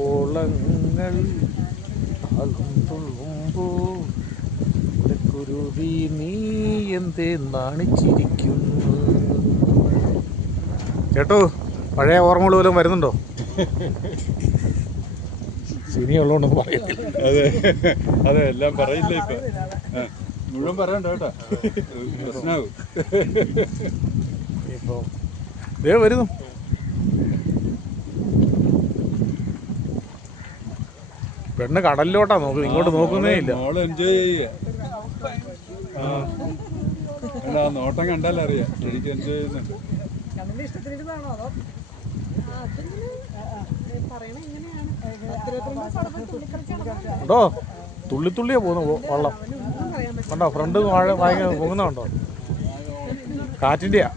ഓളങ്ങൾ കുരുവി നീ എന്തേ നാണിച്ചിരിക്കുന്നു. ചേട്ടോ, പഴയ ഓർമ്മകൾ പോലും വരുന്നുണ്ടോ? സിനിയുള്ളതുകൊണ്ടൊന്നും പറയത്തില്ല. അതെ അതെ, എല്ലാം പറയില്ല ഇപ്പൊ, മുഴുവൻ പറയണ്ട കേട്ടോ, പ്രശ്നാവും. ഇപ്പൊ ദേ വരുന്നു. പെണ്ണ് കടലിലോട്ടാ നോക്കുന്നത്, ഇങ്ങോട്ട് നോക്കുന്നേ ഇല്ല. മോള് എൻജോയ് ചെയ്യുക. ആ നോട്ടം കണ്ടാലറിയാം എനിക്ക് എൻജോയ് ചെയ്യുന്നുണ്ട്. ഉണ്ടോ? തുള്ളിത്തുള്ളിയാ പോകുന്നു വള്ളം. കണ്ടോ ഫ്രണ്ട് ഭയങ്കര പോകുന്നുണ്ടോ? കാറ്റിൻ്റെയാ.